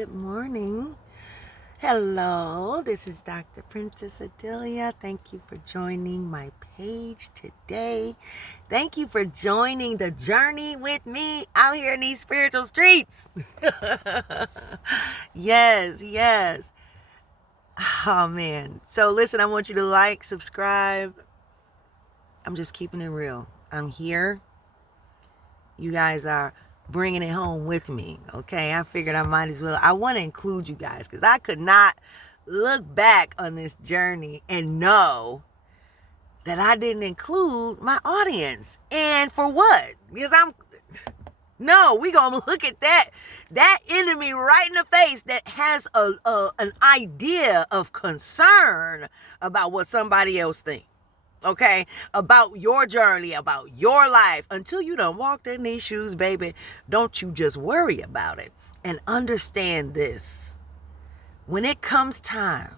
good morning. Hello, this is Dr. Princess-Odilia. Thank you for joining my page today. Thank you for joining the journey with me out here in these spiritual streets. Yes. Oh, man. So listen, I want you to like, subscribe. I'm just keeping it real. I'm here. You guys are bringing it home with me, okay? I figured I might as well. I want to include you guys because I could not look back on this journey and know that I didn't include my audience. And for what? Because we gonna look at that enemy right in the face that has an idea of concern about what somebody else thinks. Okay, about your journey, about your life. Until you done walked in these shoes, baby, don't you just worry about it. And understand this. When it comes time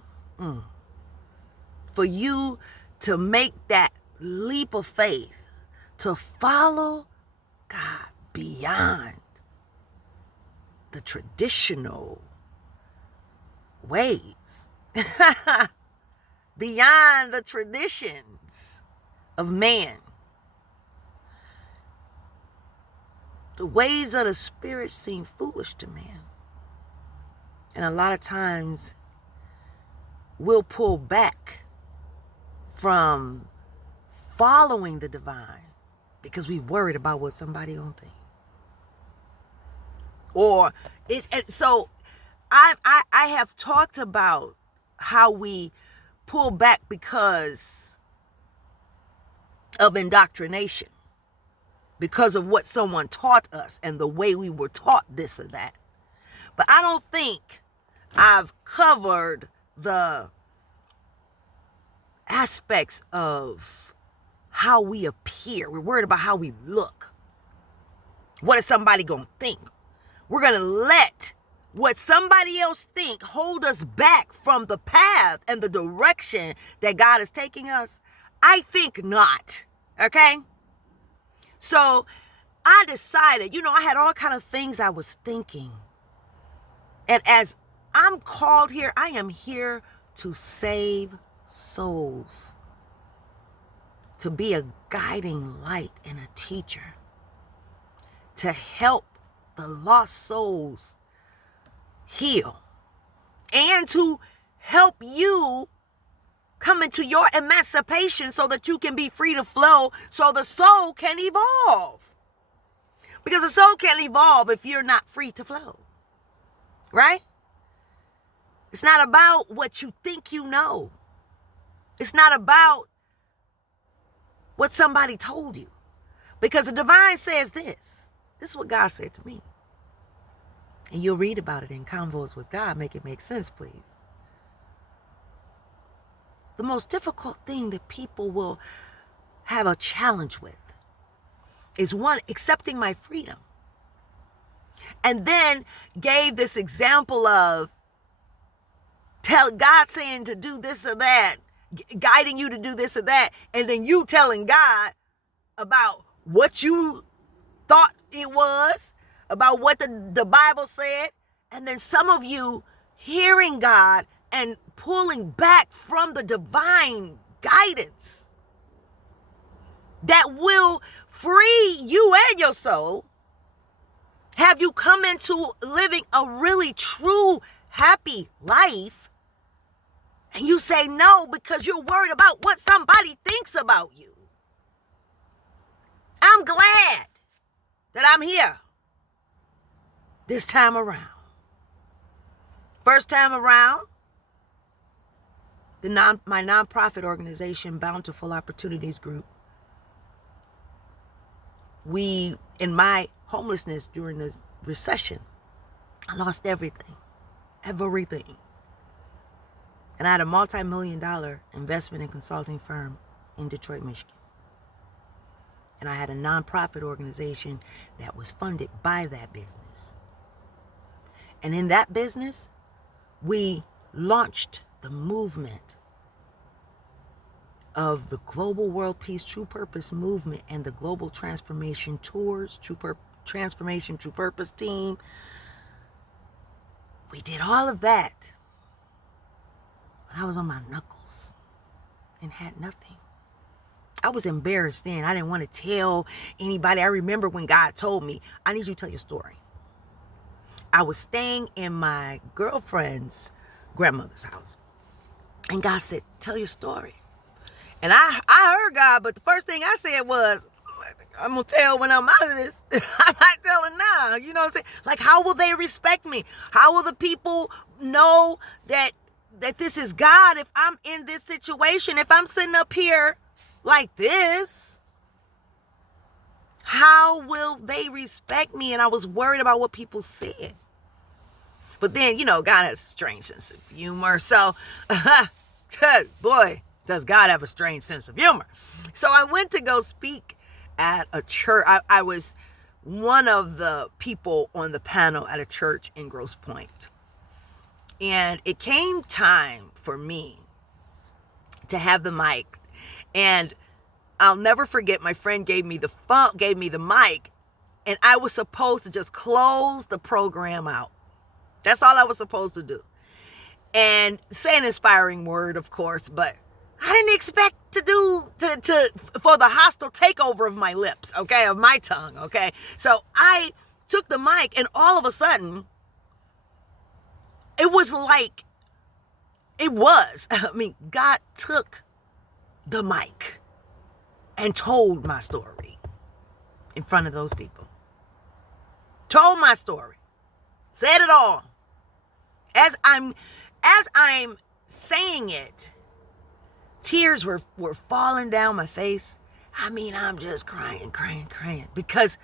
for you to make that leap of faith, to follow God beyond the traditional ways, beyond the traditions of man. The ways of the spirit seem foolish to man. And a lot of times we'll pull back from following the divine because we worried about what somebody gonna think. So I have talked about how we pull back because of indoctrination, because of what someone taught us and the way we were taught this or that. But I don't think I've covered the aspects of how we appear. We're worried about how we look. What is somebody going to think? We're going to let what somebody else think hold us back from the path and the direction that God is taking us? I think not. Okay? So I decided, I had all kind of things I was thinking. And as I'm called here, I am here to save souls, to be a guiding light and a teacher, to help the lost souls heal, and to help you come into your emancipation so that you can be free to flow, so the soul can evolve. Because the soul can't evolve if you're not free to flow. Right? It's not about what you think you know. It's not about what somebody told you. Because the divine says this. This is what God said to me. And you'll read about it in Convos with God. Make it make sense, please. The most difficult thing that people will have a challenge with is, one, accepting my freedom. And then gave this example of God saying to do this or that, guiding you to do this or that, and then you telling God about what you thought it was, about what the Bible said, and then some of you hearing God and pulling back from the divine guidance that will free you and your soul, have you come into living a really true, happy life, and you say no because you're worried about what somebody thinks about you. I'm glad that I'm here this time around. First time around, my nonprofit organization, Bountiful Opportunities Group, in my homelessness during the recession, I lost everything. And I had a multi-million-dollar investment and consulting firm in Detroit, Michigan. And I had a nonprofit organization that was funded by that business. And in that business, we launched the movement of the Global World Peace True Purpose movement and the Global Transformation Tours, Transformation True Purpose team. We did all of that when I was on my knuckles and had nothing. I was embarrassed then. I didn't want to tell anybody. I remember when God told me, I need you to tell your story. I was staying in my girlfriend's grandmother's house. And God said, tell your story. And I heard God, but the first thing I said was, I'm going to tell when I'm out of this. I'm not telling now. You know what I'm saying? Like, how will they respect me? How will the people know that this is God if I'm in this situation? If I'm sitting up here like this, how will they respect me? And I was worried about what people said. But then, you know, God has a strange sense of humor. So, boy, does God have a strange sense of humor. So I went to go speak at a church. I was one of the people on the panel at a church in Grosse Pointe. And it came time for me to have the mic. And I'll never forget, my friend gave me the mic, and I was supposed to just close the program out. That's all I was supposed to do. And say an inspiring word, of course, but I didn't expect for the hostile takeover of my lips, okay, of my tongue, okay? So I took the mic, and all of a sudden, God took the mic and told my story in front of those people. Told my story. Said it all. As I'm saying it, tears were falling down my face. I mean, I'm just crying. Because,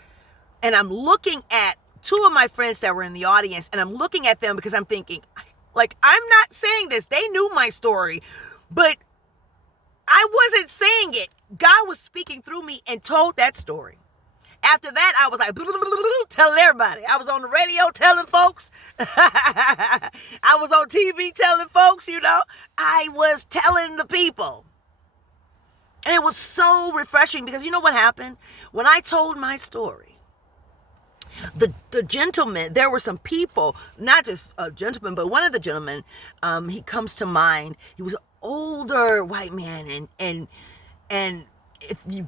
and I'm looking at two of my friends that were in the audience, and I'm looking at them because I'm thinking, like, I'm not saying this. They knew my story, but I wasn't saying it. God was speaking through me and told that story. After that, I was like, telling everybody. I was on the radio telling folks. I was on TV telling folks, you know. I was telling the people. And it was so refreshing because you know what happened? When I told my story, the gentleman, there were some people, not just a gentleman, but one of the gentlemen, he comes to mind. He was an older white man, and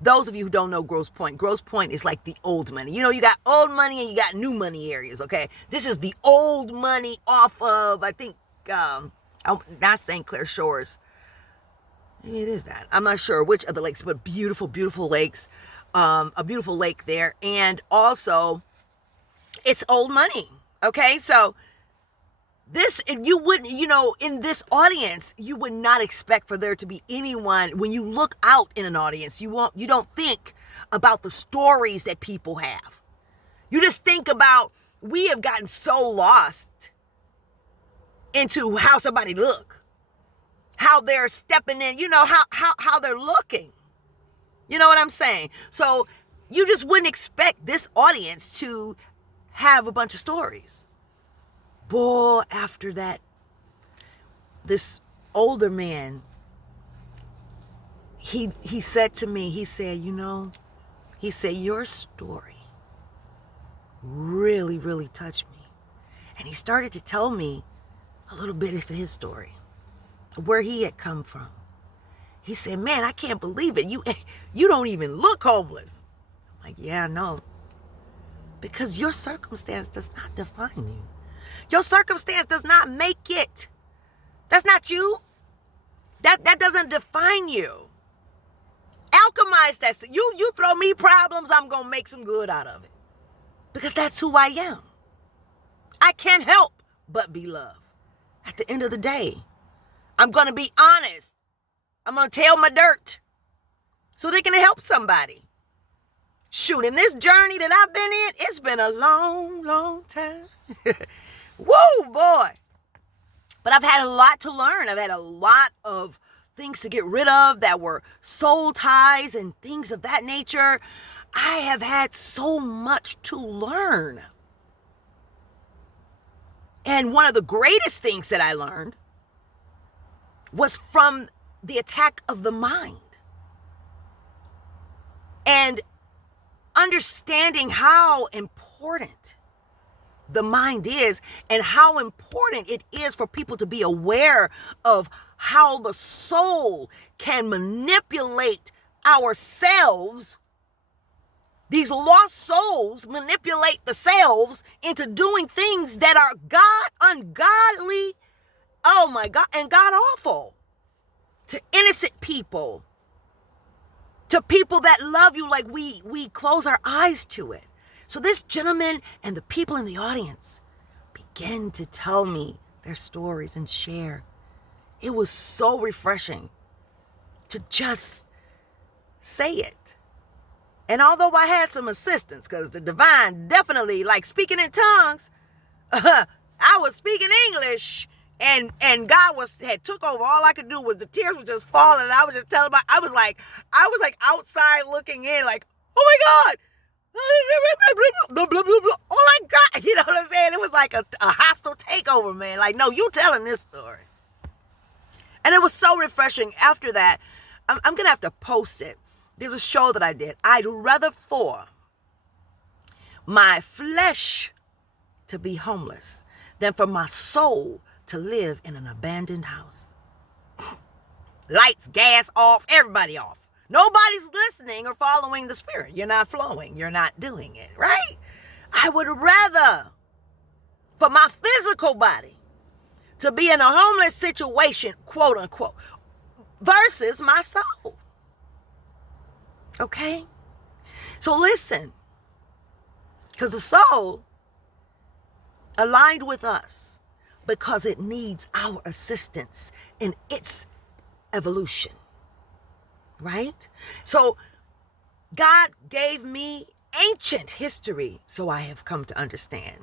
those of you who don't know Grosse Pointe is like the old money. You know, you got old money and you got new money areas, okay? This is the old money off of, I think, not St. Clair Shores. Maybe it is that. I'm not sure which of the lakes, but beautiful, beautiful lakes. A beautiful lake there. And also, it's old money, okay? So this, you wouldn't, you know, in this audience, you would not expect for there to be anyone. When you look out in an audience, you don't think about the stories that people have. You just think about, we have gotten so lost into how somebody look, how they're stepping in, you know, how they're looking. You know what I'm saying? So you just wouldn't expect this audience to have a bunch of stories. Boy, after that, this older man, he said to me, he said, you know, he said, your story really, really touched me. And he started to tell me a little bit of his story, where he had come from. He said, man, I can't believe it. You don't even look homeless. I'm like, yeah, I know. Because your circumstance does not define you. Your circumstance does not make it. That's not you. That doesn't define you. Alchemize that. You throw me problems, I'm going to make some good out of it. Because that's who I am. I can't help but be loved. At the end of the day, I'm going to be honest. I'm going to tell my dirt so they can help somebody. Shoot, in this journey that I've been in, it's been a long, long time. Woo, boy. But I've had a lot to learn. I've had a lot of things to get rid of that were soul ties and things of that nature. I have had so much to learn. And one of the greatest things that I learned was from the attack of the mind. And understanding how important the mind is and how important it is for people to be aware of how the soul can manipulate ourselves. These lost souls manipulate the selves into doing things that are ungodly, oh my God, and God awful to innocent people, to people that love you. Like we close our eyes to it. So this gentleman and the people in the audience began to tell me their stories and share. It was so refreshing to just say it. And although I had some assistance, because the divine definitely, like speaking in tongues, I was speaking English, and God had took over. All I could do was the tears were just falling. And I was just telling I was like outside looking in, like, oh my God. Oh my God. You know what I'm saying? It was like a hostile takeover, man. Like, no, you telling this story. And it was so refreshing. After that, I'm going to have to post it. There's a show that I did. I'd rather for my flesh to be homeless than for my soul to live in an abandoned house. Lights, gas off, everybody off. Nobody's listening or following the spirit. You're not flowing. You're not doing it, right? I would rather for my physical body to be in a homeless situation, quote unquote, versus my soul. Okay? So listen, because the soul aligned with us because it needs our assistance in its evolution, right? So God gave me ancient history, so I have come to understand.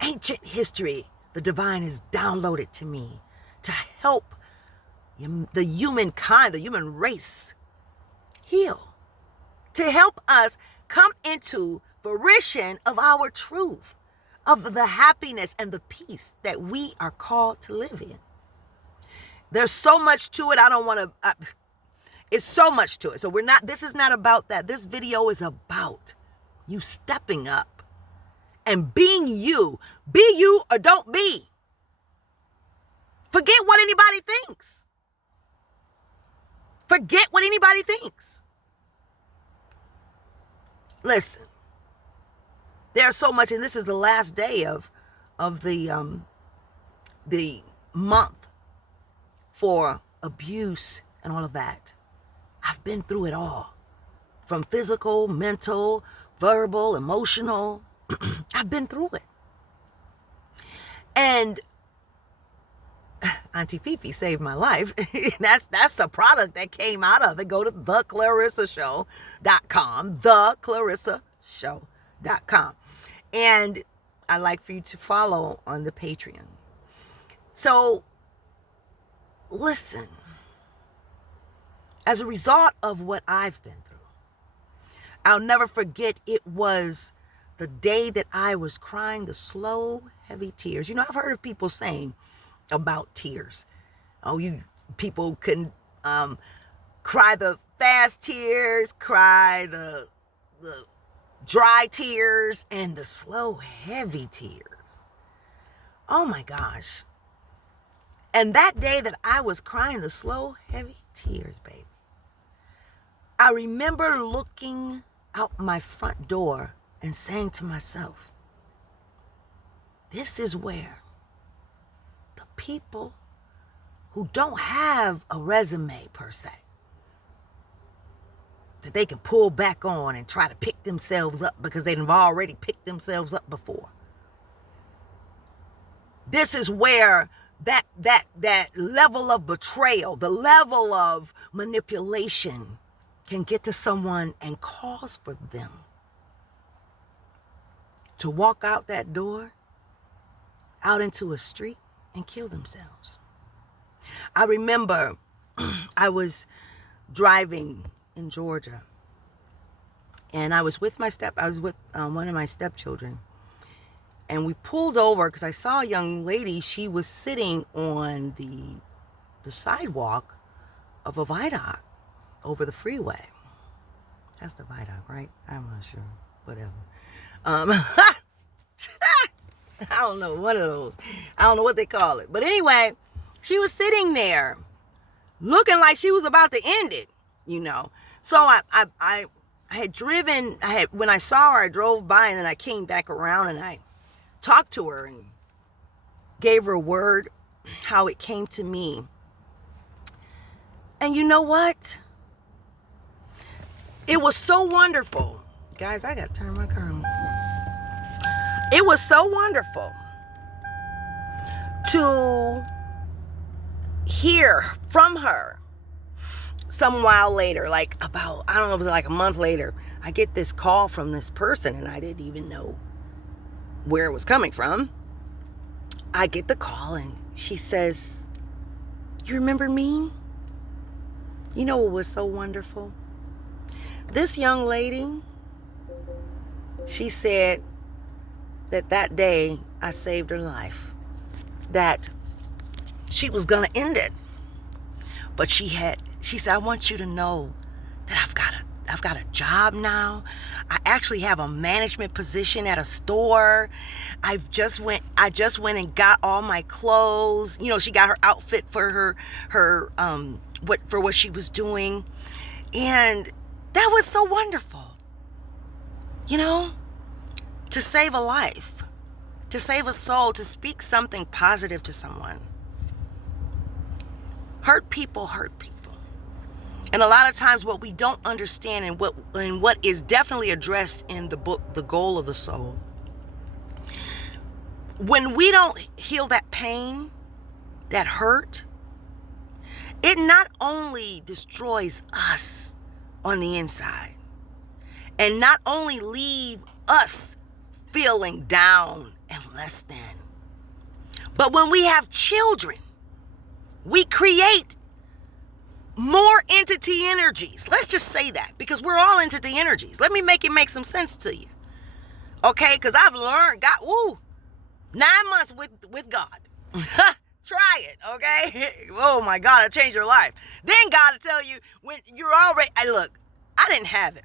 Ancient history, the divine has downloaded to me to help the humankind, the human race heal, to help us come into fruition of our truth, of the happiness and the peace that we are called to live in. There's so much to it. I don't want to, it's so much to it. So this is not about that. This video is about you stepping up and being you. Be you or don't be. Forget what anybody thinks. Forget what anybody thinks. Listen, there's so much, and this is the last day of the month for abuse and all of that. I've been through it all, from physical, mental, verbal, emotional. I've been through it. And Auntie Fifi saved my life. That's a product that came out of it. Go to theclarissashow.com, theclarissashow.com. And I'd like for you to follow on the Patreon. So, listen. As a result of what I've been through, I'll never forget, it was the day that I was crying the slow, heavy tears. You know, I've heard of people saying about tears. Oh, people can cry the fast tears, cry the dry tears, and the slow, heavy tears. Oh my gosh. And that day that I was crying the slow, heavy tears, baby, I remember looking out my front door and saying to myself, this is where the people who don't have a resume per se, that they can pull back on and try to pick themselves up because they've already picked themselves up before. This is where that level of betrayal, the level of manipulation can get to someone and cause for them to walk out that door, out into a street, and kill themselves. I remember I was driving in Georgia, and I was with one of my stepchildren, and we pulled over because I saw a young lady. She was sitting on the sidewalk of a viaduct over the freeway. That's the viaduct, right? I'm not sure. Whatever. I don't know, one of those. I don't know what they call it. But anyway, she was sitting there looking like she was about to end it, you know. So I had driven, when I saw her, I drove by, and then I came back around and I talked to her and gave her a word, how it came to me. And you know what? It was so wonderful. Guys, I got to turn my car on. It was so wonderful to hear from her some while later, like about, I don't know, it was like a month later, I get this call from this person, and I didn't even know where it was coming from. I get the call, and she says, "You remember me?" You know what was so wonderful? This young lady, she said that day I saved her life, that she was gonna end it, but she said, "I want you to know that I've got a job now. I actually have a management position at a store. I just went and got all my clothes." You know, she got her outfit for her what she was doing. And that was so wonderful. You know, to save a life, to save a soul, to speak something positive to someone. Hurt people hurt people. And a lot of times what we don't understand, and what is definitely addressed in the book, The Goal of the Soul, when we don't heal that pain, that hurt, it not only destroys us on the inside, and not only leave us feeling down and less than, but when we have children, we create more entity energies. Let's just say that, because we're all entity energies. Let me make it make some sense to you. Okay? Because I've learned, 9 months with God. Try it, okay? Oh my God, I changed your life. Then God will tell you when you're already, look, I didn't have it.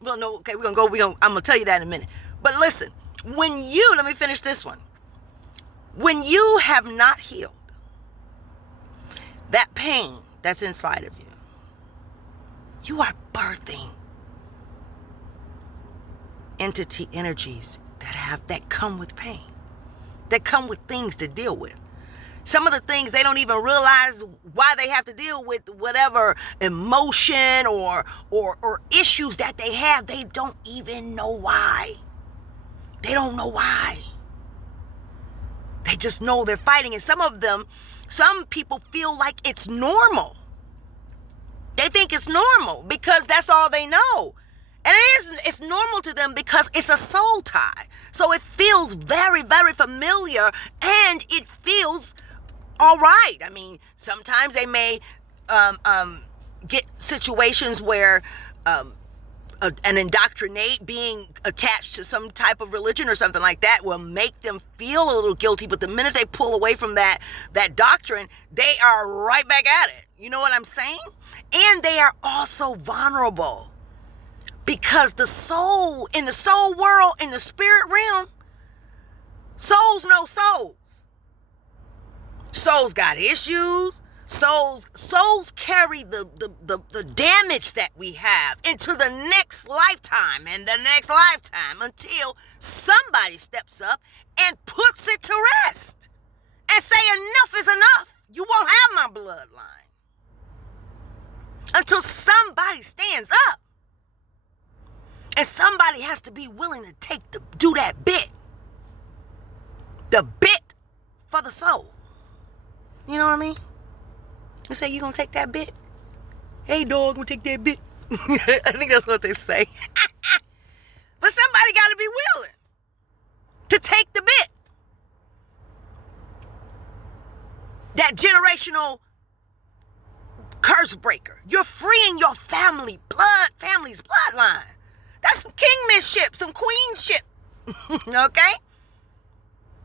Well, no, okay, I'm gonna tell you that in a minute. But listen, let me finish this one. When you have not healed that pain that's inside of you, you are birthing entity energies that come with pain, that come with things to deal with. Some of the things they don't even realize why they have to deal with, whatever emotion or issues that they have. They don't even know why. They don't know why. They just know they're fighting. And some people feel like it's normal. They think it's normal because that's all they know. And it's normal to them because it's a soul tie. So it feels very, very familiar, and it feels all right. I mean, sometimes they may get situations where an indoctrinate, being attached to some type of religion or something like that, will make them feel a little guilty. But the minute they pull away from that doctrine, they are right back at it. You know what I'm saying? And they are also vulnerable, because the soul, in the soul world, in the spirit realm, souls know souls. Souls got issues. Souls carry the damage that we have into the next lifetime and the next lifetime, until somebody steps up and puts it to rest and say enough is enough. You won't have my bloodline. Until somebody stands up. And somebody has to be willing to do that bit. The bit for the soul. You know what I mean? They say, "You gonna take that bit?" "Hey, dog, I'm gonna take that bit." I think that's what they say. But somebody got to be willing to take the bit. That generational curse breaker. You're freeing your family's bloodline. That's some kingmanship, some queenship. Okay?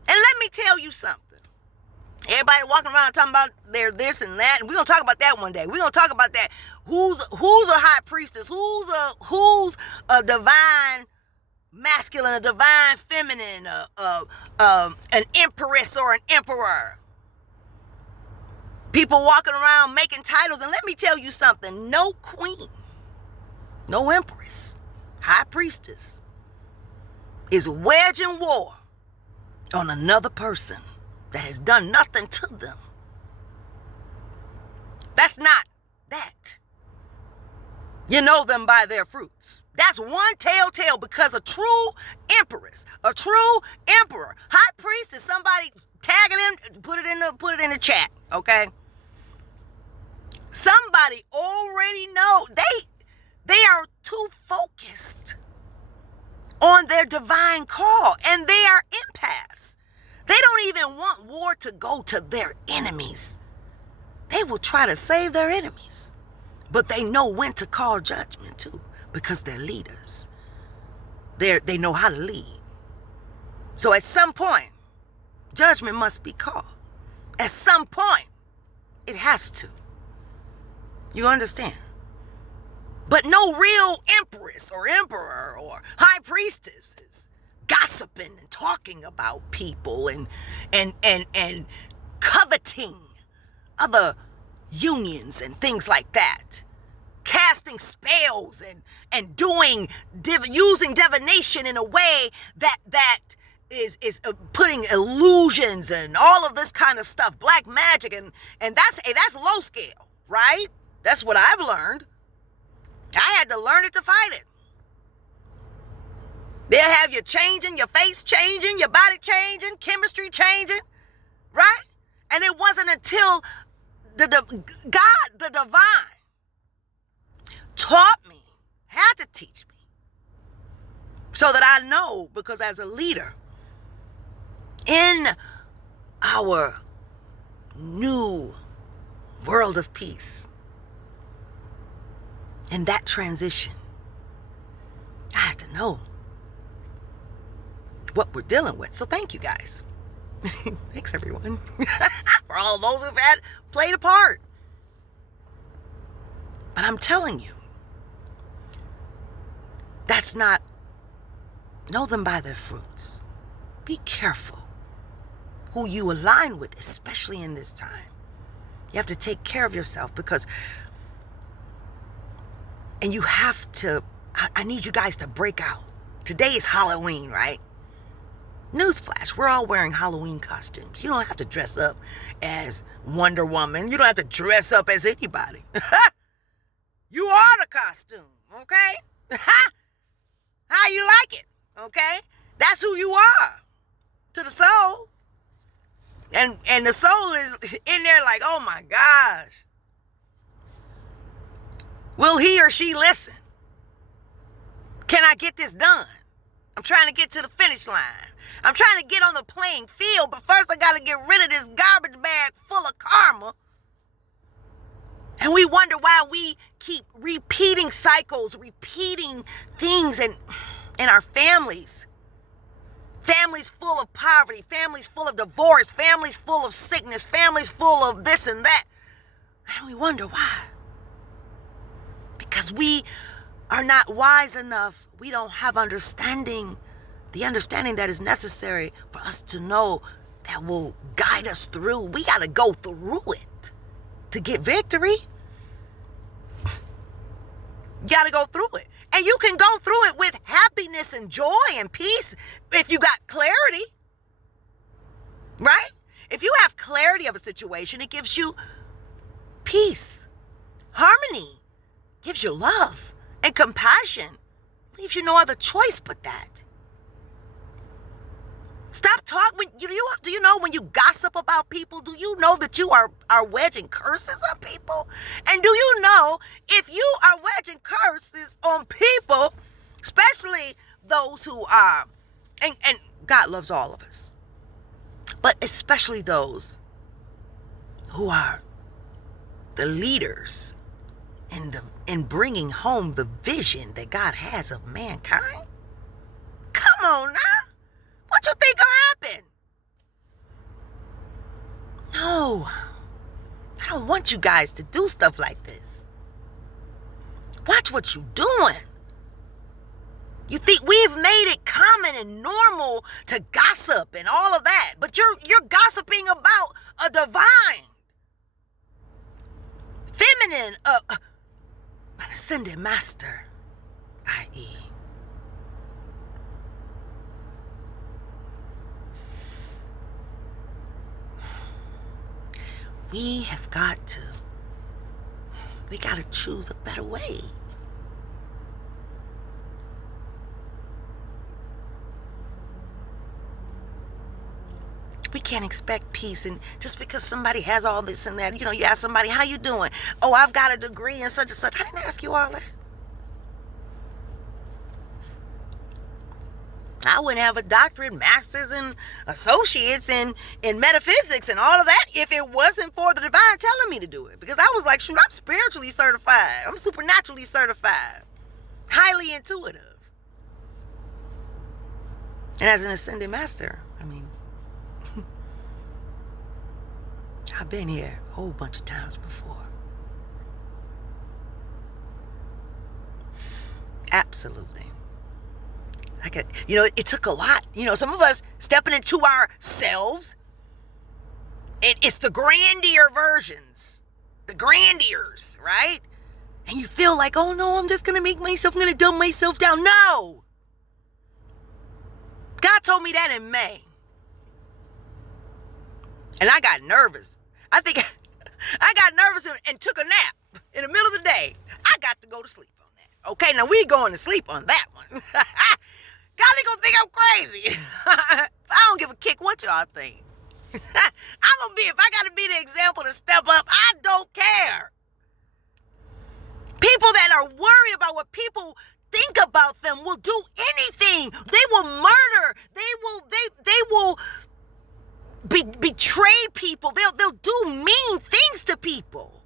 And let me tell you something. Everybody walking around talking about they're this and that, and we're gonna talk about that one day. We're gonna talk about that. Who's a high priestess? Who's a divine masculine, a divine feminine, an empress or an emperor. People walking around making titles. And let me tell you something. No queen, no empress, high priestess is waging war on another person that has done nothing to them. That's not that. You know them by their fruits. That's one telltale, because a true empress, a true emperor, high priest is somebody, tag it in, put it in the chat, okay? Somebody already know they are too focused on their divine call, and they are empaths. They don't even want war to go to their enemies. They will try to save their enemies, but they know when to call judgment too, because they're leaders. They know how to lead. So at some point, judgment must be called. At some point, it has to. You understand? But no real empress or emperor or high priestess is gossiping and talking about people and coveting other unions and things like that. Casting spells and doing using divination in a way that is putting illusions and all of this kind of stuff, black magic, and that's low scale, right? That's what I've learned. I had to learn it to fight it. They'll have you changing, your face changing, your body changing, chemistry changing, right? And it wasn't until God, the divine, taught me, had to teach me, so that I know, because as a leader in our new world of peace, in that transition, I had to know what we're dealing with. So thank you guys. Thanks everyone for all of those who've played a part. But I'm telling you, that's not, know them by their fruits. Be careful who you align with, especially in this time. You have to take care of yourself, because, and you have to, I need you guys to break out. Today is Halloween, right? Newsflash, we're all wearing Halloween costumes. You don't have to dress up as Wonder Woman. You don't have to dress up as anybody. You are the costume, okay? How you like it, okay? That's who you are to the soul. And the soul is in there like, oh my gosh. Will he or she listen? Can I get this done? I'm trying to get to the finish line. I'm trying to get on the playing field, but first I got to get rid of this garbage bag full of karma. And we wonder why we keep repeating cycles, repeating things in our families. Families full of poverty, families full of divorce, families full of sickness, families full of this and that. And we wonder why. Because we are not wise enough. We don't have understanding, the understanding that is necessary for us to know that will guide us through. We got to go through it to get victory. You got to go through it. And you can go through it with happiness and joy and peace if you got clarity. Right? If you have clarity of a situation, it gives you peace, harmony, gives you love and compassion. Leaves you no other choice but that. Stop talking. Do you know when you gossip about people, do you know that you are wedging curses on people? And do you know if you are wedging curses on people, especially those who are, and God loves all of us, but especially those who are the leaders in bringing home the vision that God has of mankind? Come on now. What you think will happen? No. I don't want you guys to do stuff like this. Watch what you doing. You think we've made it common and normal to gossip and all of that, but you're gossiping about a divine, feminine, an ascended master, i.e. We got to choose a better way. We can't expect peace, and just because somebody has all this and that, you ask somebody, how you doing? Oh, I've got a degree in such and such. I didn't ask you all that. I wouldn't have a doctorate, master's, and associates in metaphysics and all of that if it wasn't for the divine telling me to do it. Because I was like, shoot, I'm spiritually certified. I'm supernaturally certified. Highly intuitive. And as an ascended master, I've been here a whole bunch of times before. Absolutely. It took a lot. Some of us stepping into ourselves. It's the grandeur versions. The grandeurs, right? And you feel like, oh no, I'm just going to dumb myself down. No! God told me that in May. And I got nervous. I think I got nervous and took a nap in the middle of the day. I got to go to sleep on that. Okay, now we going to sleep on that one. God ain't gonna think I'm crazy. I don't give a kick what y'all think. If I gotta be the example to step up, I don't care. People that are worried about what people think about them will do anything. They will murder. They will betray people. They'll do mean things to people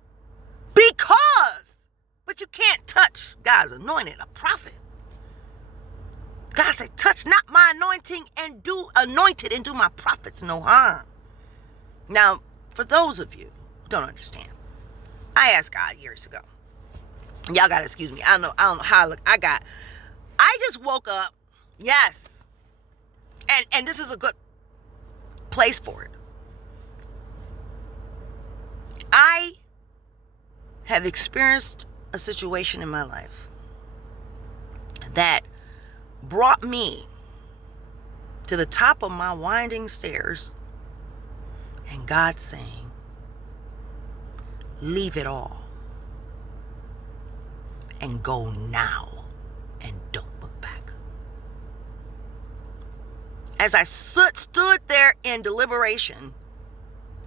but you can't touch God's anointed, a prophet. God said, touch not my anointing and do my prophets no harm. Now, for those of you who don't understand, I asked God years ago. Y'all gotta excuse me. I don't know how I look. I just woke up. Yes. And this is a good place for it. I have experienced a situation in my life that brought me to the top of my winding stairs, and God saying, leave it all and go now and don't look back. As I stood there in deliberation.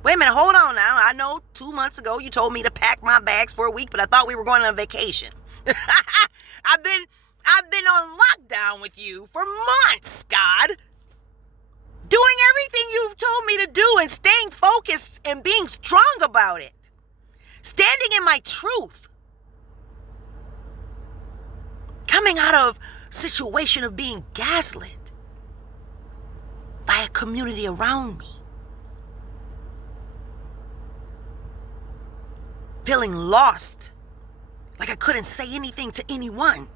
Wait a minute, hold on now. I know 2 months ago you told me to pack my bags for a week, but I thought we were going on vacation. I've been on lockdown with you for months, God. Doing everything you've told me to do and staying focused and being strong about it. Standing in my truth. Coming out of a situation of being gaslit by a community around me. Feeling lost, like I couldn't say anything to anyone.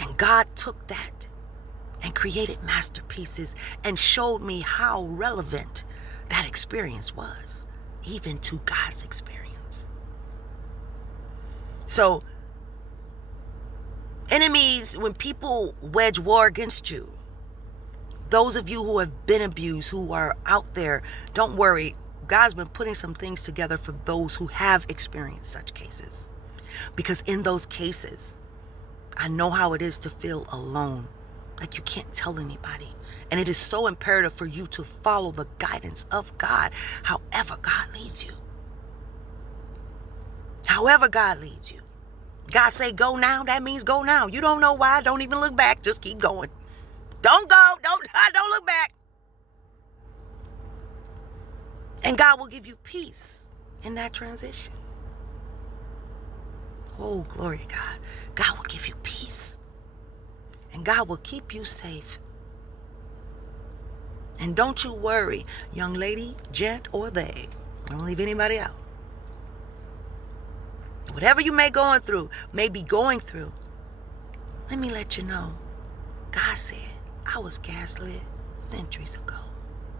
And God took that and created masterpieces and showed me how relevant that experience was, even to God's experience. So, enemies, when people wage war against you, those of you who have been abused, who are out there, don't worry. God's been putting some things together for those who have experienced such cases. Because in those cases, I know how it is to feel alone, like you can't tell anybody. And it is so imperative for you to follow the guidance of God, however God leads you. However God leads you. God say go now, that means go now. You don't know why, don't even look back, just keep going. Don't go, don't look back. And God will give you peace in that transition. Oh, glory to God. God will give you peace. And God will keep you safe. And don't you worry, young lady, gent, or they. Don't leave anybody out. Whatever you may be going through, let me let you know, God said I was gaslit centuries ago.